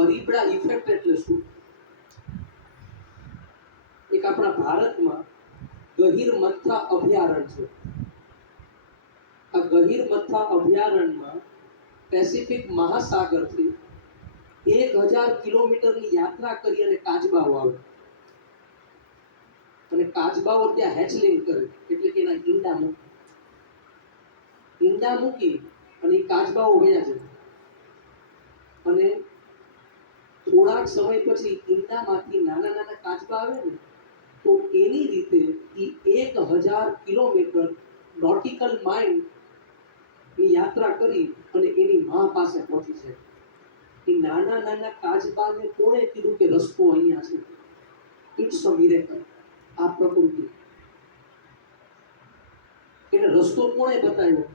અરીબડા effect એટલે શું? એક આપણા ભારતમાં ગહીરમથા અભયારણ્ય છે. આ ગહીરમથા અભયારણ્યમાં પેસિફિક મહાસાગરથી 1000 કિલોમીટરની યાત્રા કરી અને કાચબાઓ આવે અને કાચબાઓ ત્યાં હેચલિંગ કરે, એટલે કે એના ઈંડા મૂકી અને એ કાચબાઓ વયા જાય અને થોડાક સમય પછી ઈંડામાંથી નાના નાના કાચબા આવે ને, તો એની રીતે એ 1000 કિલોમીટર નોટિકલ માઇલ ની યાત્રા કરી અને એની માં પાસે પહોંચી છે. એ નાના નાના કાચબાને કોણે કીધું કે રસ્તો અહીંયા છે? It's a miracle. આ પ્રકૃતિ એને રસ્તો કોણે બતાવ્યો?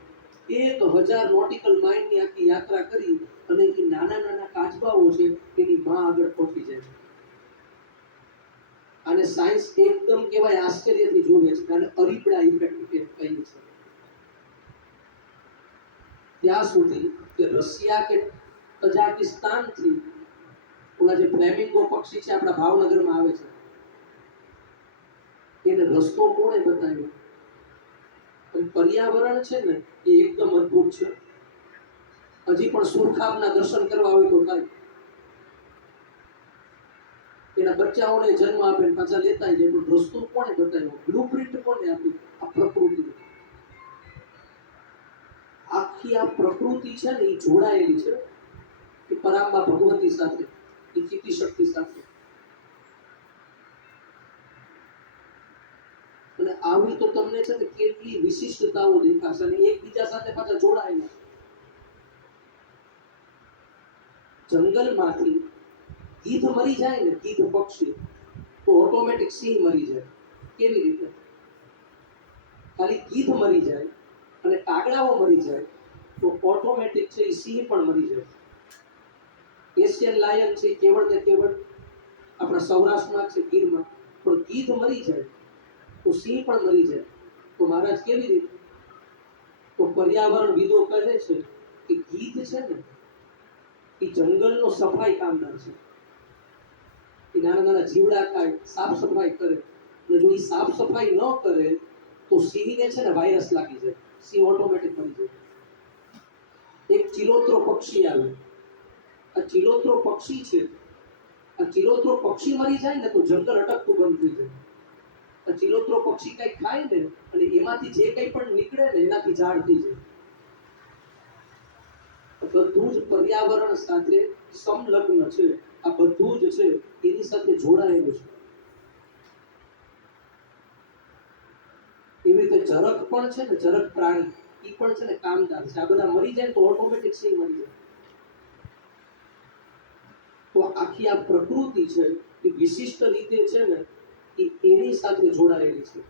1000 નોટિકલ માઇલ ની આખી યાત્રા કરી અને એ નાના નાના કાચબાઓ છે એની માં આગળ પહોંચી જાય. અને સાયન્સ એકદમ કહેવાય આશ્ચર્યથી જોવે છે, અને અરીબડા ઇફેક્ટ કહીએ છે. ત્યાં સુધી કે રશિયા કે કઝાકિસ્તાનથી ઓલા જે ફ્લેમિંગો પક્ષી છે આપણા ભાવનગરમાં આવે છે, એને રસ્તો કોણે બતાવ્યો? અને પર્યાવરણ છે ને એ એકદમ અદ્ભુત છે. હજી પણ સુરખાબના દર્શન કરવા હોય તો થાય. એના બચ્ચાઓને જન્મ આપે પાછા લેતા જાય, પણ રસ્તો કોણે બતાવ્યો? બ્લુપ્રિન્ટ કોણે આપી? આ પ્રકૃતિ. આખી આ પ્રકૃતિ છે ને એ જોડાયેલી છે એ પરાંબા ભગવતી સાથે, એ ચિત્તી શક્તિ સાથે. અને આવી તો તમને છે ને કેટલી વિશિષ્ટતાઓ દેખાશે અને એકબીજા સાથે પાછા જોડાયેલા. જંગલમાંથી ગીધ મરી જાય ને, ગીધ પક્ષી, તો ઓટોમેટિક સિંહ મરી જાય. કેવી રીતે? ખાલી ગીધ મરી જાય અને કાગડાઓ મરી જાય તો ઓટોમેટિક છે એ સિંહ પણ મરી જાય. એશિયન લાયન છે કેવળ ને કેવળ આપણા સૌરાષ્ટ્રમાં છે, ગીરમાં. પણ ગીધ મરી જાય તો સિંહ પણ મરી જાય. તો મહારાજ કેવી રીતે? તો પર્યાવરણ વિદો કહે છે કે ગીધ છે ને એ જંગલનો સફાઈ કામદાર છે. એ નાના નાના જીવડા ખાય, સાફ સફાઈ કરે. અને જો એ સાફ સફાઈ ન કરે તો સિંહને છે ને વાયરસ લાગી જાય, સિંહ ઓટોમેટિક મરી જાય. એક ચિલોત્રો પક્ષી આવે. આ ચિલોત્રો પક્ષી છે, આ ચિલોત્રો પક્ષી મરી જાય ને તો જંગલ અટકતું બંધ થઈ જાય. આ ચિલોત્રો પક્ષી કઈ ખાય ને અને એમાંથી જે કઈ પણ નીકળે ને એનાથી ઝાડ થઈ જાય. બધું જ પર્યાવરણ સાથે સંલગ્ન છે. આ બધું જ છે એની સાથે જોડાયેલું છે. એવી રીતે જરખ પણ છે ને, જરખ પ્રાણી એ પણ છે ને કામદાર છે. આ બધા મરી જાય તો ઓટોમેટિક સિંહ મરી જાય. તો આખી આ પ્રકૃતિ છે એ વિશિષ્ટ રીતે છે ને એ એની સાથે જોડાયેલી છે.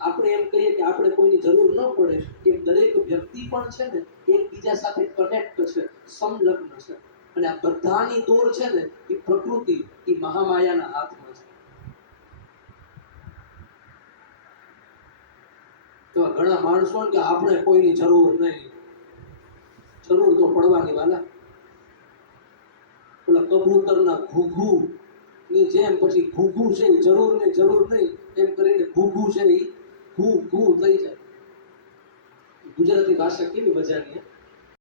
આપણે એમ કહીએ કે આપણે કોઈની જરૂર ન પડે, કે દરેક વ્યક્તિ પણ છે ને એકબીજા સાથે કનેક્ટ છે, સંલગ્ન છે. અને આ બધાની દોર છે ને એ પ્રકૃતિ, એ મહામાયાના હાથમાં છે. તો ઘણા માણસો કે આપણે કોઈની જરૂર નહીં. જરૂર તો પડવાની વાલા. ઓલા કબૂતરના ઘૂઘુ ની જેમ પછી ઘૂઘુ છે જરૂર ને જરૂર નહીં એમ કરીને ઘૂઘુ છે એ ઘૂ ઘૂ થઈ જાય. ગુજરાતી ભાષા કેવી મજાની.